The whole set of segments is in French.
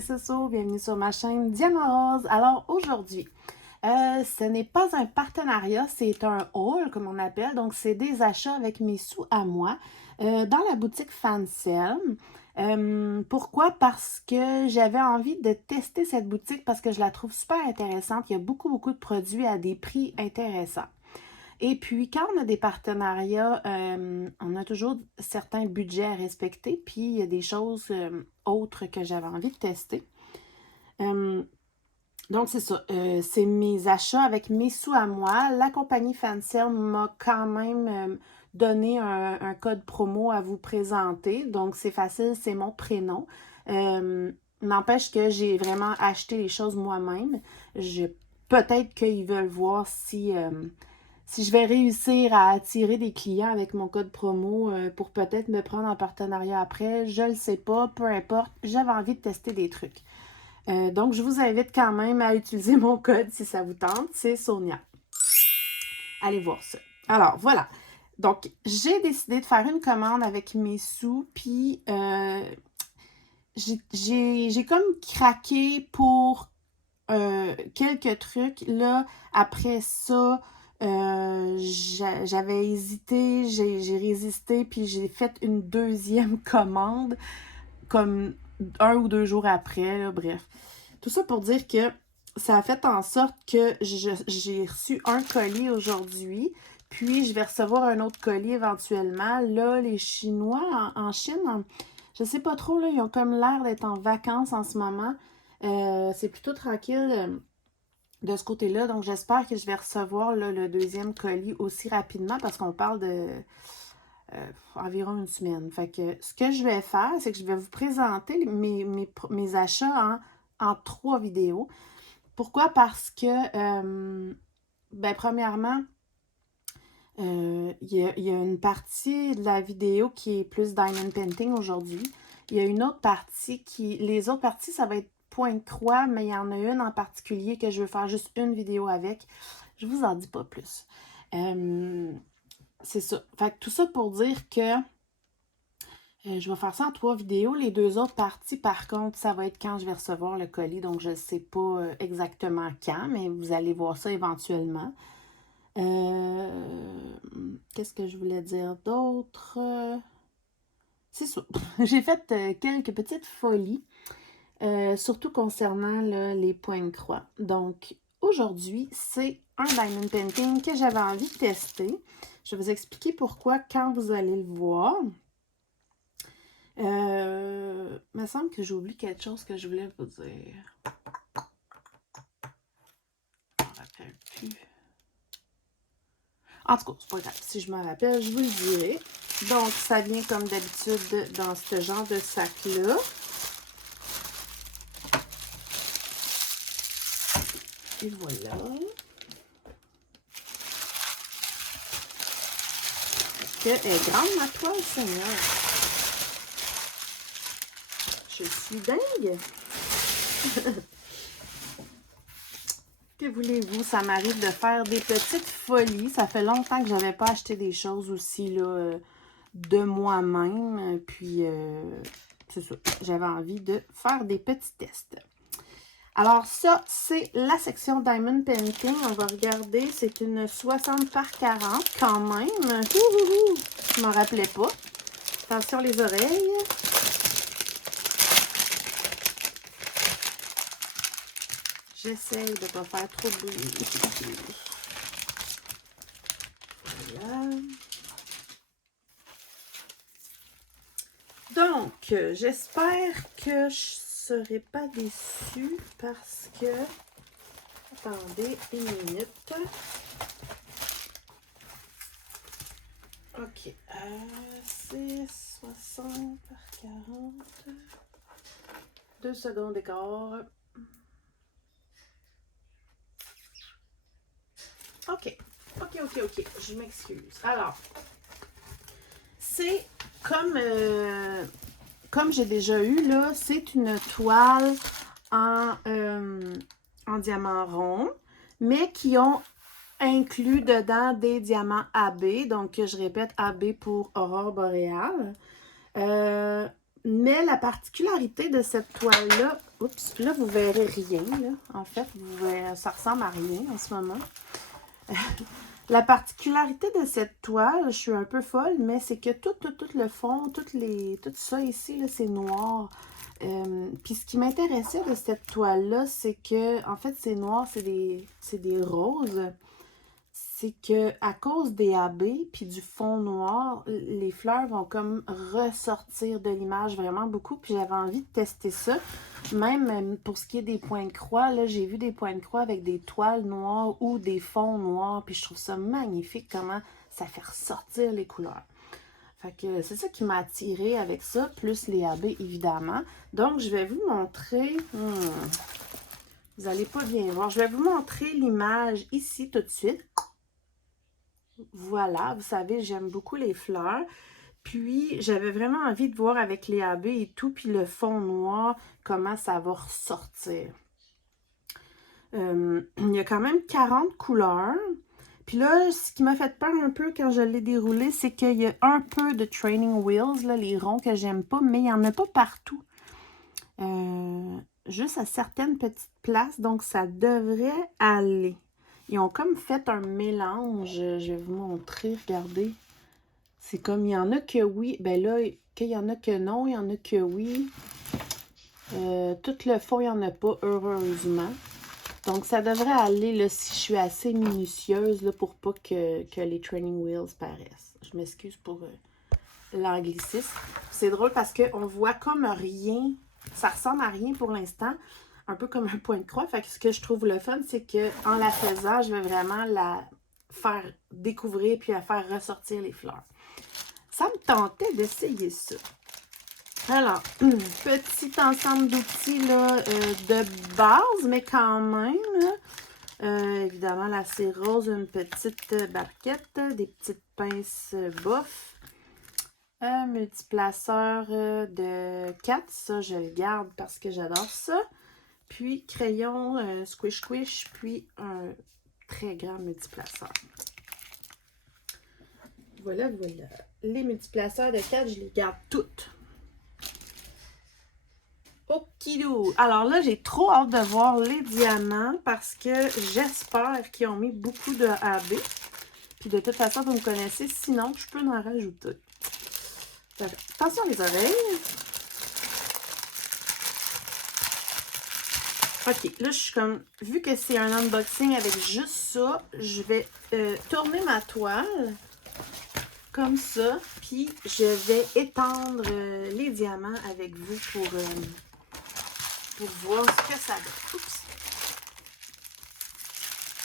c'est Soso, bienvenue sur ma chaîne Diamant Rose. Alors aujourd'hui, ce n'est pas un partenariat, c'est un haul comme on appelle, donc c'est des achats avec mes sous à moi dans la boutique Fancel. Pourquoi? Parce que j'avais envie de tester cette boutique parce que je la trouve super intéressante. Il y a beaucoup de produits à des prix intéressants. Et puis, quand on a des partenariats, on a toujours certains budgets à respecter, puis il y a des choses autres que j'avais envie de tester. Donc, c'est ça. C'est mes achats avec mes sous à moi. La compagnie Fancel m'a quand même donné un code promo à vous présenter. Donc, c'est facile, c'est mon prénom. N'empêche que j'ai vraiment acheté les choses moi-même. Peut-être qu'ils veulent voir si je vais réussir à attirer des clients avec mon code promo pour peut-être me prendre en partenariat après, je ne le sais pas, peu importe, j'avais envie de tester des trucs. Donc, je vous invite quand même à utiliser mon code si ça vous tente, c'est Sonia. Allez voir ça. Alors, voilà. Donc, j'ai décidé de faire une commande avec mes sous, puis j'ai comme craqué pour quelques trucs. Là, après ça, j'avais hésité, j'ai résisté, puis j'ai fait une deuxième commande, comme 1 ou 2 jours après, là, bref. Tout ça pour dire que ça a fait en sorte que j'ai reçu un colis aujourd'hui, puis je vais recevoir un autre colis éventuellement. Là, les Chinois en Chine, je sais pas trop, là, ils ont comme l'air d'être en vacances en ce moment. C'est plutôt tranquille de ce côté-là. Donc, j'espère que je vais recevoir là, le deuxième colis aussi rapidement parce qu'on parle de environ une semaine. Fait que ce que je vais faire, c'est que je vais vous présenter mes achats en 3 vidéos. Pourquoi? Parce que, premièrement, il y a une partie de la vidéo qui est plus Diamond Painting aujourd'hui. Il y a une autre partie les autres parties, ça va être point de croix, mais il y en a une en particulier que je veux faire juste une vidéo avec. Je vous en dis pas plus. C'est ça. Fait que tout ça pour dire que je vais faire ça en 3 vidéos. Les 2 autres parties, par contre, ça va être quand je vais recevoir le colis. Donc, je ne sais pas exactement quand, mais vous allez voir ça éventuellement. Qu'est-ce que je voulais dire d'autre? C'est ça. J'ai fait quelques petites folies, surtout concernant là, les points de croix. Donc, aujourd'hui, c'est un Diamond Painting que j'avais envie de tester. Je vais vous expliquer pourquoi quand vous allez le voir. Il me semble que j'ai oublié quelque chose que je voulais vous dire. Je me rappelle plus. En tout cas, c'est pas grave. Si je me rappelle, je vous le dirai. Donc, ça vient comme d'habitude dans ce genre de sac-là. Et voilà. Est-ce qu'elle est grande, ma toile, Seigneur? Je suis dingue! Que voulez-vous? Ça m'arrive de faire des petites folies. Ça fait longtemps que je n'avais pas acheté des choses aussi là, de moi-même. Puis, c'est ça. J'avais envie de faire des petits tests. Alors, ça, c'est la section Diamond Painting. On va regarder. C'est une 60 par 40 quand même. Je ne m'en rappelais pas. Attention les oreilles. J'essaye de ne pas faire trop de bruit. Voilà. Donc, j'espère que je ne serai pas déçue parce que... Attendez une minute. OK. C'est 60 par 40. 2 secondes d'écart. OK. Je m'excuse. Alors, c'est comme j'ai déjà eu, là, c'est une toile en diamant rond, mais qui ont inclus dedans des diamants AB. Donc, je répète, AB pour Aurore boréale. Mais la particularité de cette toile-là, oups, là, vous verrez rien, là. En fait, ça ressemble à rien en ce moment. La particularité de cette toile, je suis un peu folle, mais c'est que tout le fond, tout ça ici, c'est noir. Puis ce qui m'intéressait de cette toile-là, c'est que, en fait, c'est noir, c'est des roses. C'est que à cause des AB puis du fond noir, les fleurs vont comme ressortir de l'image vraiment beaucoup. Puis j'avais envie de tester ça. Même pour ce qui est des points de croix, là, j'ai vu des points de croix avec des toiles noires ou des fonds noirs. Puis je trouve ça magnifique comment ça fait ressortir les couleurs. Fait que c'est ça qui m'a attirée avec ça, plus les AB évidemment. Donc je vais vous montrer... vous n'allez pas bien voir. Je vais vous montrer l'image ici tout de suite. Voilà, vous savez, j'aime beaucoup les fleurs. Puis, j'avais vraiment envie de voir avec les AB et tout, puis le fond noir, comment ça va ressortir. Il y a quand même 40 couleurs. Puis là, ce qui m'a fait peur un peu quand je l'ai déroulé, c'est qu'il y a un peu de training wheels, là, les ronds que j'aime pas, mais il n'y en a pas partout. Juste à certaines petites places, donc ça devrait aller. Ils ont comme fait un mélange. Je vais vous montrer, regardez. C'est comme, il y en a que oui. Ben là, qu'il y en a que non, il y en a que oui. Tout le fond, il n'y en a pas, heureusement. Donc, ça devrait aller, là, si je suis assez minutieuse, là, pour pas que les training wheels paraissent. Je m'excuse pour l'anglicisme. C'est drôle parce qu'on voit comme rien. Ça ressemble à rien pour l'instant. Un peu comme un point de croix. Fait que ce que je trouve le fun, c'est qu'en la faisant, je vais vraiment la faire découvrir puis la faire ressortir les fleurs. Ça me tentait d'essayer ça. Alors, petit ensemble d'outils là, de base, mais quand même. Évidemment, la cire rose, une petite barquette, des petites pinces bof. Un multiplaceur de 4, ça je le garde parce que j'adore ça. Puis crayon squish squish, puis un très grand multiplaceur. Voilà, voilà. Les multiplaceurs de 4, je les garde toutes. Okidou! Alors là, j'ai trop hâte de voir les diamants parce que j'espère qu'ils ont mis beaucoup de AB. Puis de toute façon, vous me connaissez, sinon je peux en rajouter. Attention les oreilles. Ok, là je suis comme, vu que c'est un unboxing avec juste ça, je vais tourner ma toile comme ça, puis je vais étendre les diamants avec vous pour voir ce que ça donne. Oups.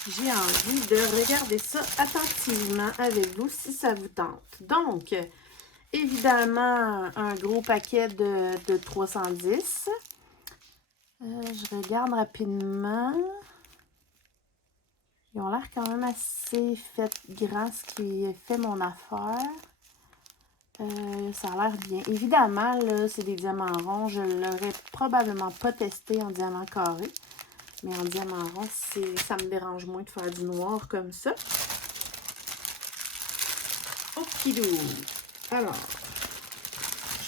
J'ai envie de regarder ça attentivement avec vous si ça vous tente. Donc, évidemment, un gros paquet de 310. Je regarde rapidement. Ils ont l'air quand même assez fait grands, ce qui fait mon affaire. Ça a l'air bien. Évidemment, là, c'est des diamants ronds. Je ne l'aurais probablement pas testé en diamant carré. Mais en diamant rond, ça me dérange moins de faire du noir comme ça. Okidou! Alors,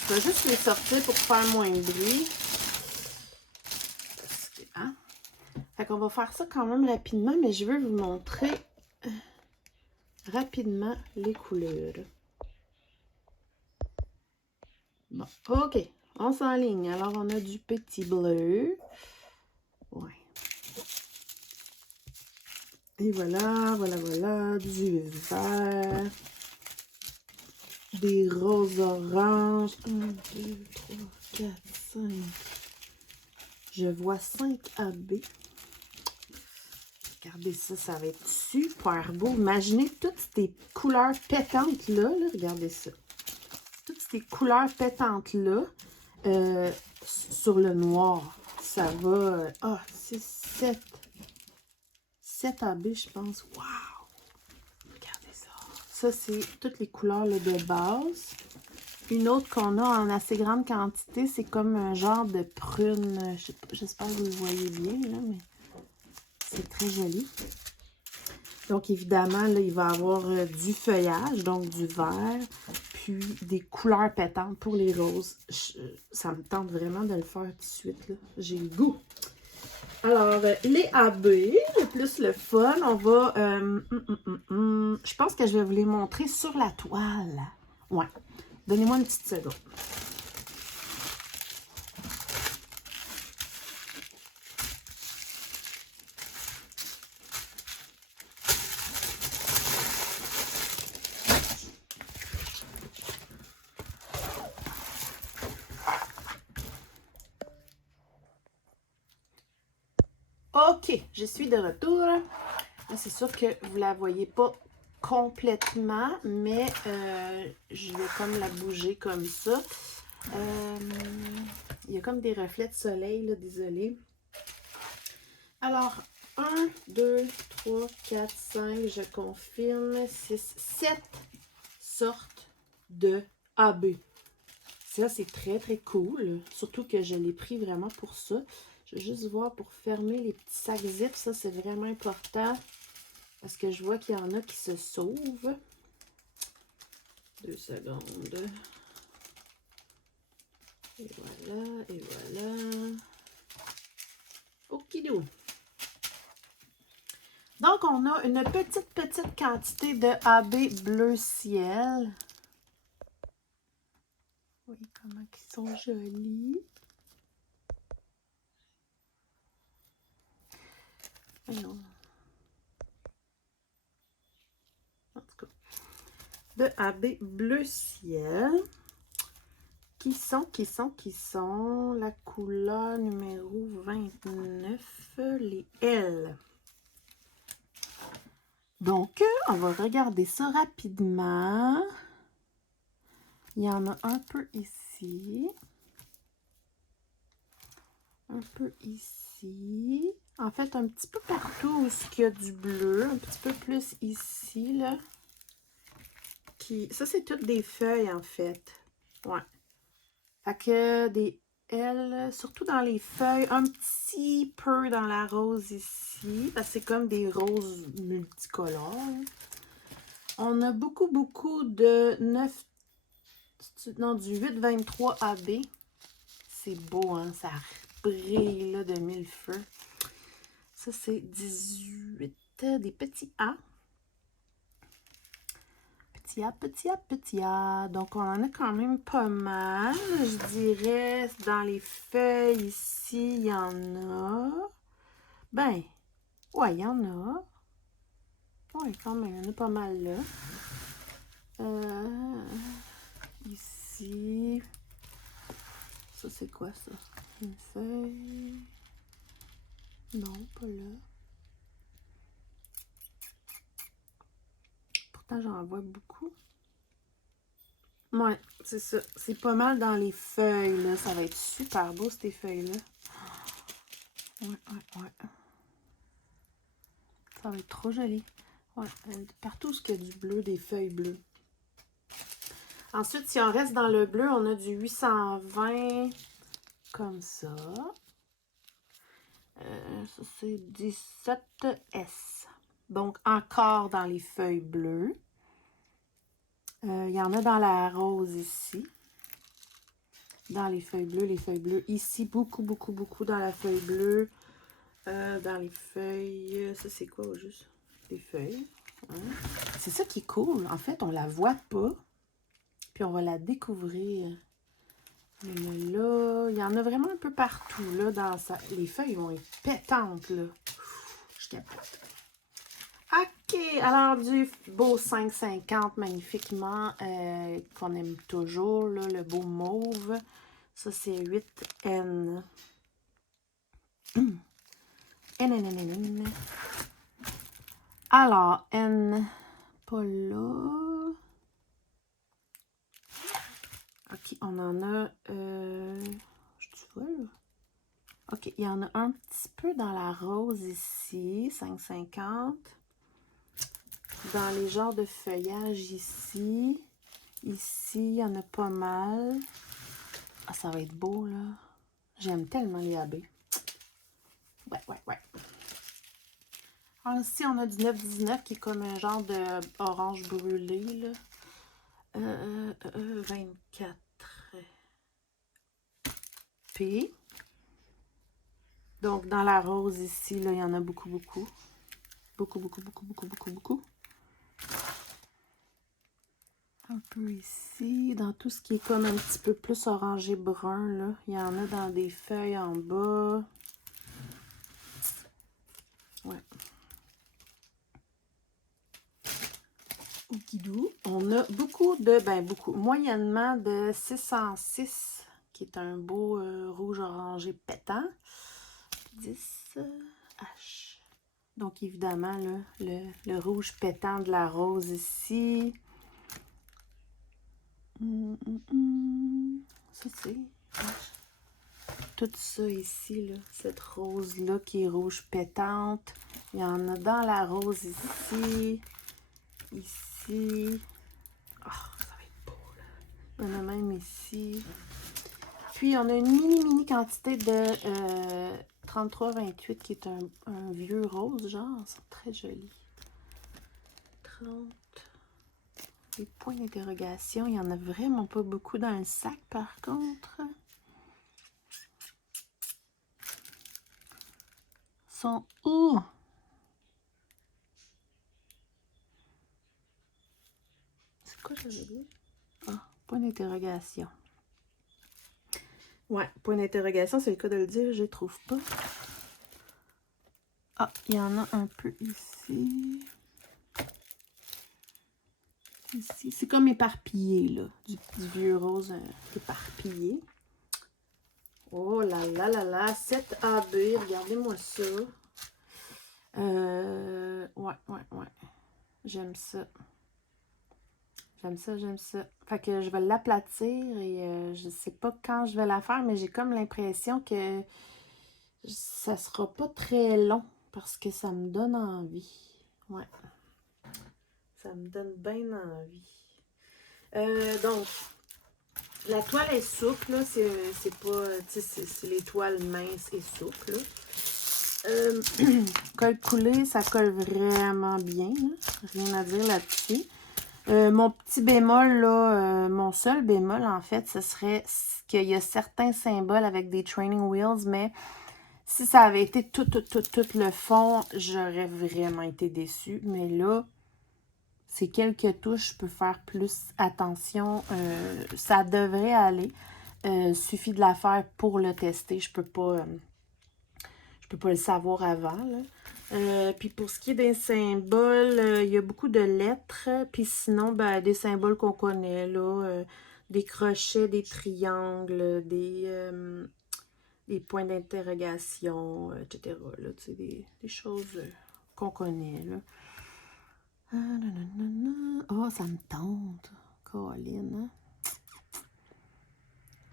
je vais juste les sortir pour faire moins de bruit. Fait qu'on va faire ça quand même rapidement, mais je veux vous montrer rapidement les couleurs. Bon, ok, on s'enligne. Alors, on a du petit bleu. Ouais. Et voilà, voilà, du vert. Des roses oranges. 1, 2, 3, 4, 5. Je vois 5 AB. Regardez ça, ça va être super beau. Imaginez toutes ces couleurs pétantes-là. Regardez ça. Toutes ces couleurs pétantes-là sur le noir. Ça va... Ah, c'est 7. 7 AB, je pense. Wow! Regardez ça. Ça, c'est toutes les couleurs là, de base. Une autre qu'on a en assez grande quantité, c'est comme un genre de prune. J'espère que vous le voyez bien, là, mais c'est très joli. Donc, évidemment, là, il va y avoir du feuillage, donc du vert. puis des couleurs pétantes pour les roses. Ça me tente vraiment de le faire tout de suite, là. J'ai le goût. Alors, les AB, le plus le fun, on va... je pense que je vais vous les montrer sur la toile. Ouais. Donnez-moi une petite seconde. OK, je suis de retour. C'est sûr que vous ne la voyez pas complètement, mais je vais comme la bouger comme ça. Il y a comme des reflets de soleil, là, désolé. Alors, 1, 2, 3, 4, 5, je confirme, 6, 7 sortes de AB. Ça, c'est très, très cool. Surtout que je l'ai pris vraiment pour ça. Je vais juste voir pour fermer les petits sacs zip. Ça, c'est vraiment important. Parce que je vois qu'il y en a qui se sauvent. 2 secondes. Et voilà, et voilà. Okidou. Donc, on a une petite quantité de AB bleu ciel. Oui, comment ils sont jolis. Voyons. En tout cas, de AB bleu ciel. Qui sont la couleur numéro 29, les L. Donc, on va regarder ça rapidement. Il y en a un peu ici. Un peu ici. En fait, un petit peu partout où il y a du bleu. Un petit peu plus ici, là. Ça, c'est toutes des feuilles, en fait. Ouais. Fait que des L, surtout dans les feuilles, un petit peu dans la rose ici. Parce que c'est comme des roses multicolores. On a beaucoup de 9... Non, du 823 AB. C'est beau, hein? Ça brille là, de mille feux. Ça, c'est 18. Des petits A. Petit A. Donc, on en a quand même pas mal. Je dirais, dans les feuilles ici, il y en a. Ben, ouais, il y en a. Ouais, quand même, il y en a pas mal là. Ici. Ça, c'est quoi ça? Une feuille. Non, pas là. Pourtant, j'en vois beaucoup. Ouais, c'est ça. C'est pas mal dans les feuilles, là. Ça va être super beau, ces feuilles-là. Ouais. Ça va être trop joli. Ouais, partout où il y a du bleu, des feuilles bleues. Ensuite, si on reste dans le bleu, on a du 820 comme ça. Ça, c'est 17S. Donc, encore dans les feuilles bleues. Il y en a dans la rose ici. Dans les feuilles bleues. Ici, beaucoup dans la feuille bleue. Dans les feuilles... Ça, c'est quoi, au juste? Des feuilles. Hein? C'est ça qui est cool. En fait, on la voit pas. Puis, on va la découvrir. Là, il y en a vraiment un peu partout, là, dans ça. Les feuilles vont être pétantes, là. Je capote. OK, alors du beau 5,50 magnifiquement, qu'on aime toujours, là, le beau mauve. Ça, c'est 8N. N. Alors, N, pas là. OK, on en a, tu vois, là? OK, il y en a un petit peu dans la rose ici, 5,50. Dans les genres de feuillage ici. Ici, il y en a pas mal. Ah, ça va être beau, là. J'aime tellement les AB. Ouais. Alors ici, on a du 9,19 qui est comme un genre de orange brûlé, là. 24 P. Donc, dans la rose ici, là, il y en a beaucoup, beaucoup. Beaucoup, beaucoup, beaucoup, beaucoup, beaucoup, beaucoup. Un peu ici, dans tout ce qui est comme un petit peu plus orangé brun, là. Il y en a dans des feuilles en bas. Ouais. Oukidou. On a beaucoup de, moyennement de 606, qui est un beau rouge orangé pétant. 10 H. Donc, évidemment, là, le rouge pétant de la rose ici. Ça, c'est tout ça ici, là, cette rose-là qui est rouge pétante. Il y en a dans la rose ici. Ici. Oh, ça va être beau, là. Il y en a même ici. Puis, on a une mini quantité de 33-28 qui est un vieux rose, genre. C'est très joli. 30. Des points d'interrogation. Il n'y en a vraiment pas beaucoup dans le sac, par contre. Ils sont où? C'est quoi j'avais dit? Ah, point d'interrogation. Ouais, point d'interrogation, c'est le cas de le dire, je les trouve pas. Ah, il y en a un peu ici. Ici, c'est comme éparpillé, là. Du vieux rose éparpillé. Oh là là là là, 7AB, regardez-moi ça. Ouais. J'aime ça. J'aime ça. Fait que je vais l'aplatir et je sais pas quand je vais la faire, mais j'ai comme l'impression que ça sera pas très long parce que ça me donne envie. Ouais. Ça me donne bien envie. Donc, la toile est souple, là. C'est pas, tu sais, c'est les toiles minces et souples, là. Colle coulé, ça colle vraiment bien, là. Rien à dire là-dessus. Mon petit bémol, là, mon seul bémol, en fait, ce serait qu'il y a certains symboles avec des training wheels, mais si ça avait été tout le fond, j'aurais vraiment été déçue. Mais là, c'est quelques touches, je peux faire plus attention. Ça devrait aller. Suffit de la faire pour le tester. Je peux pas le savoir avant, là. Puis pour ce qui est des symboles, il y a beaucoup de lettres. Puis sinon, des symboles qu'on connaît, là. Des crochets, des triangles, des points d'interrogation, etc. Là, tu sais, des choses qu'on connaît, là. Oh, ça me tente. Colline, hein?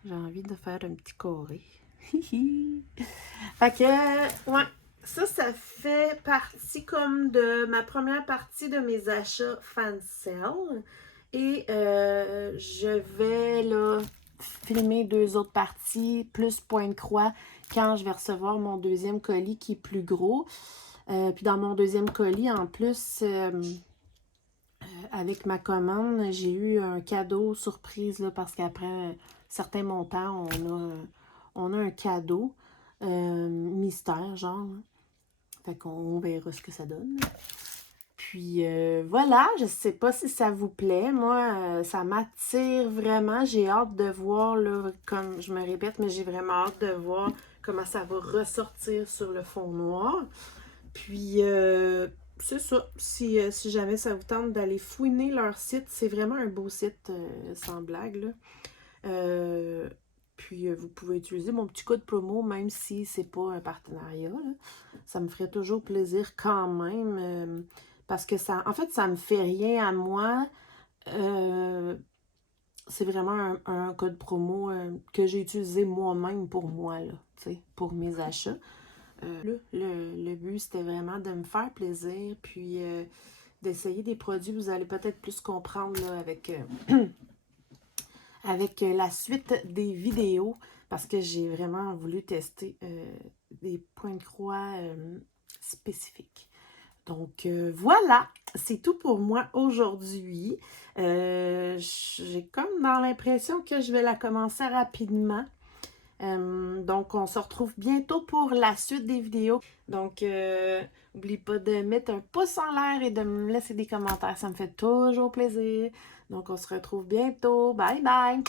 J'ai envie de faire un petit carré. Fait que, ouais, ça fait partie comme de ma première partie de mes achats fan sale. Et je vais, là, filmer 2 autres parties, plus point de croix, quand je vais recevoir mon deuxième colis qui est plus gros. Puis dans mon deuxième colis, en plus, avec ma commande, j'ai eu un cadeau surprise, là, parce qu'après certains montants, on a un cadeau mystère, genre. Hein. Fait qu'on verra ce que ça donne. Puis voilà, je sais pas si ça vous plaît. Moi, ça m'attire vraiment. J'ai hâte de voir, là, comme je me répète, mais j'ai vraiment hâte de voir comment ça va ressortir sur le fond noir. Puis, c'est ça. Si jamais ça vous tente d'aller fouiner leur site, c'est vraiment un beau site, sans blague, là. Puis, vous pouvez utiliser mon petit code promo, même si c'est pas un partenariat, là. Ça me ferait toujours plaisir quand même, parce que ça, en fait, ça me fait rien à moi. C'est vraiment un code promo que j'ai utilisé moi-même pour moi, là, tu sais, pour mes achats. Le but, c'était vraiment de me faire plaisir, puis d'essayer des produits. Vous allez peut-être plus comprendre là, avec la suite des vidéos, parce que j'ai vraiment voulu tester des points de croix spécifiques. Donc, voilà! c'est tout pour moi aujourd'hui. J'ai comme dans l'impression que je vais la commencer rapidement. Donc, on se retrouve bientôt pour la suite des vidéos. Donc, n'oublie pas de mettre un pouce en l'air et de me laisser des commentaires. Ça me fait toujours plaisir. Donc, on se retrouve bientôt. Bye bye!